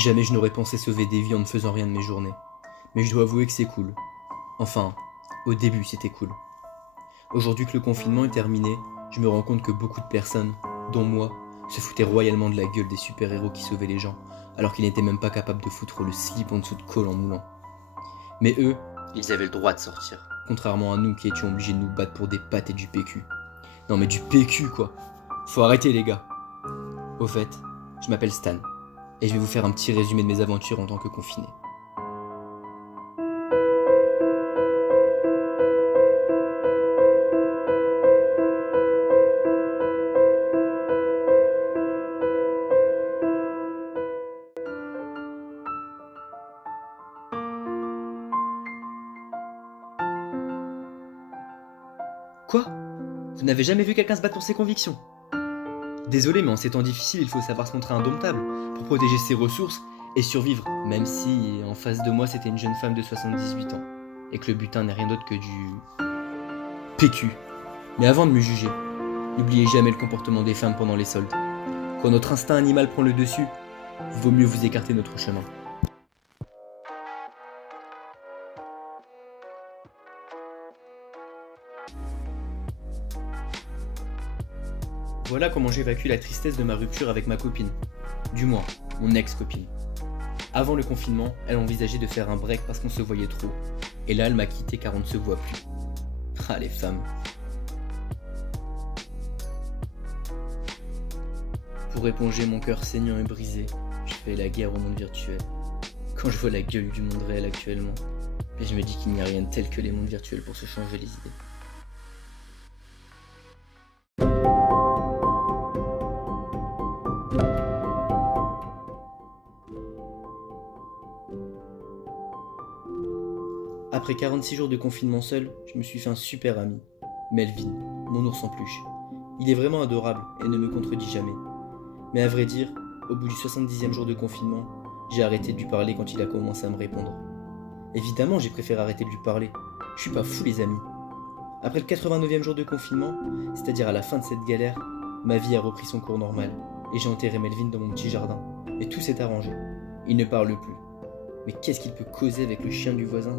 Jamais je n'aurais pensé sauver des vies en ne faisant rien de mes journées. Mais je dois avouer que c'est cool. Enfin, au début c'était cool. Aujourd'hui que le confinement est terminé, je me rends compte que beaucoup de personnes, dont moi, se foutaient royalement de la gueule des super-héros qui sauvaient les gens, alors qu'ils n'étaient même pas capables de foutre le slip en dessous de colle en moulant. Mais eux, ils avaient le droit de sortir. Contrairement à nous qui étions obligés de nous battre pour des pâtes et du PQ. Non mais du PQ quoi. Faut arrêter les gars. Au fait, je m'appelle Stan, et je vais vous faire un petit résumé de mes aventures en tant que confiné. Quoi? Vous n'avez jamais vu quelqu'un se battre pour ses convictions? Désolé, mais en ces temps difficiles, il faut savoir se montrer indomptable pour protéger ses ressources et survivre, même si en face de moi c'était une jeune femme de 78 ans et que le butin n'est rien d'autre que du PQ. Mais avant de me juger, n'oubliez jamais le comportement des femmes pendant les soldes. Quand notre instinct animal prend le dessus, vaut mieux vous écarter de notre chemin. Voilà comment j'évacue la tristesse de ma rupture avec ma copine. Du moins, mon ex-copine. Avant le confinement, elle envisageait de faire un break parce qu'on se voyait trop. Et là, elle m'a quitté car on ne se voit plus. Ah, les femmes. Pour éponger mon cœur saignant et brisé, je fais la guerre au monde virtuel. Quand je vois la gueule du monde réel actuellement, et je me dis qu'il n'y a rien de tel que les mondes virtuels pour se changer les idées. Après 46 jours de confinement seul, je me suis fait un super ami, Melvin, mon ours en peluche. Il est vraiment adorable et ne me contredit jamais. Mais à vrai dire, au bout du 70e jour de confinement, j'ai arrêté de lui parler quand il a commencé à me répondre. Évidemment, j'ai préféré arrêter de lui parler. Je suis pas fou les amis. Après le 89e jour de confinement, c'est-à-dire à la fin de cette galère, ma vie a repris son cours normal et j'ai enterré Melvin dans mon petit jardin. Et tout s'est arrangé. Il ne parle plus. Mais qu'est-ce qu'il peut causer avec le chien du voisin ?